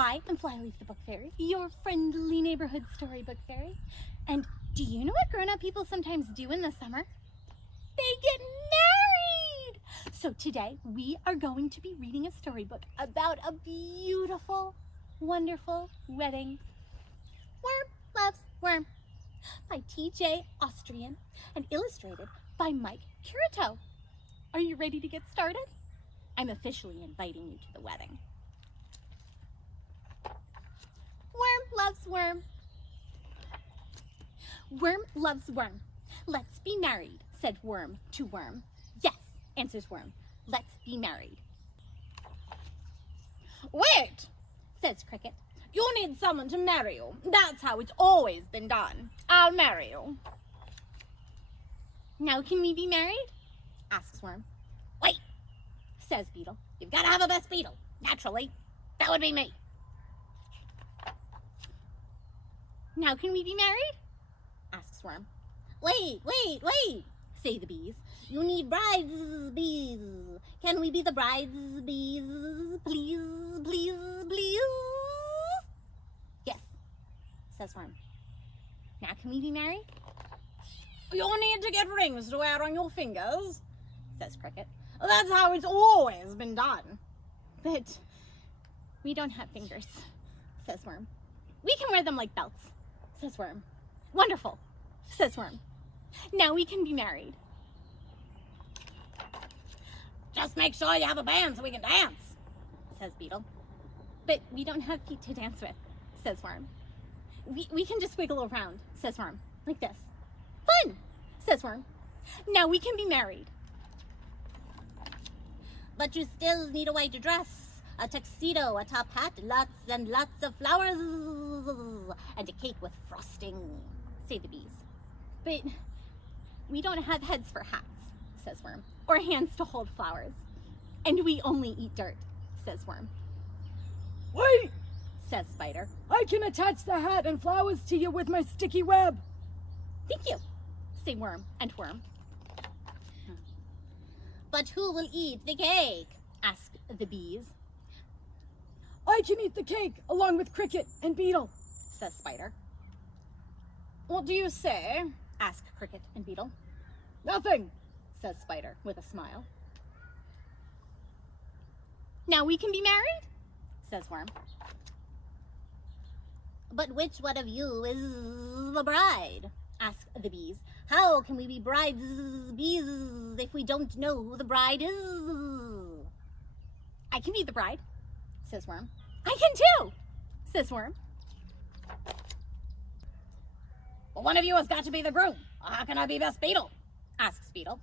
I am Flyleaf the Book Fairy, your friendly neighborhood storybook fairy. And do you know what grown-up people sometimes do in the summer? They get married! So today we are going to be reading a storybook about a beautiful, wonderful wedding. Worm Loves Worm by T.J. Austrian and illustrated by Mike Curato. Are you ready to get started? I'm officially inviting you to the wedding. Worm loves worm. Worm loves worm. Let's be married, said worm to worm. Yes, answers worm. Let's be married. Wait, says cricket. You need someone to marry you. That's how it's always been done. I'll marry you. Now can we be married? Asks worm. Wait, says beetle. You've got to have a best beetle. Naturally, that would be me. Now can we be married? Asks worm. Wait, say the bees. You need brides, bees. Can we be the brides, bees? Please, please, please. Yes, says worm. Now can we be married? You'll need to get rings to wear on your fingers, says cricket. That's how it's always been done. But we don't have fingers, says worm. We can wear them like belts, says worm. Wonderful, says worm. Now we can be married. Just make sure you have a band so we can dance, says beetle. But we don't have feet to dance with, says worm. We can just wiggle around, says worm, like this. Fun, says worm. Now we can be married. But you still need a white dress, a tuxedo, a top hat, lots and lots of flowers, and a cake with frosting, say the bees. But we don't have heads for hats, says worm, or hands to hold flowers. And we only eat dirt, says worm. Wait, says spider. I can attach the hat and flowers to you with my sticky web. Thank you, say worm and worm. But who will eat the cake? Ask the bees. I can eat the cake along with cricket and beetle, says spider. What do you say? Ask cricket and beetle. Nothing, says spider with a smile. Now we can be married? Says worm. But which one of you is the bride? Ask the bees. How can we be brides, bees, if we don't know who the bride is? I can be the bride, says worm. I can too, says worm. Well, one of you has got to be the groom. How can I be best beetle? Asks beetle.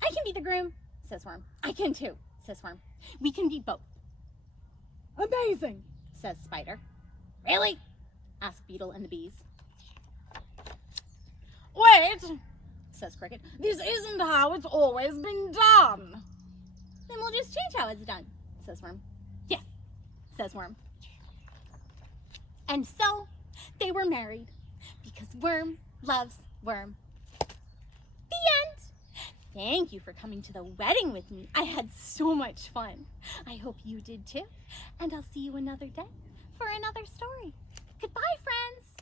I can be the groom, says worm. I can too, says worm. We can be both. amazing, says spider. Really? Ask beetle and the bees. Wait, says cricket. This isn't how it's always been done. Then we'll just change how it's done, says worm. Yes, says worm. And so they were married because worm loves worm. The end. Thank you for coming to the wedding with me. I had so much fun. I hope you did too. And I'll see you another day for another story. Goodbye, friends.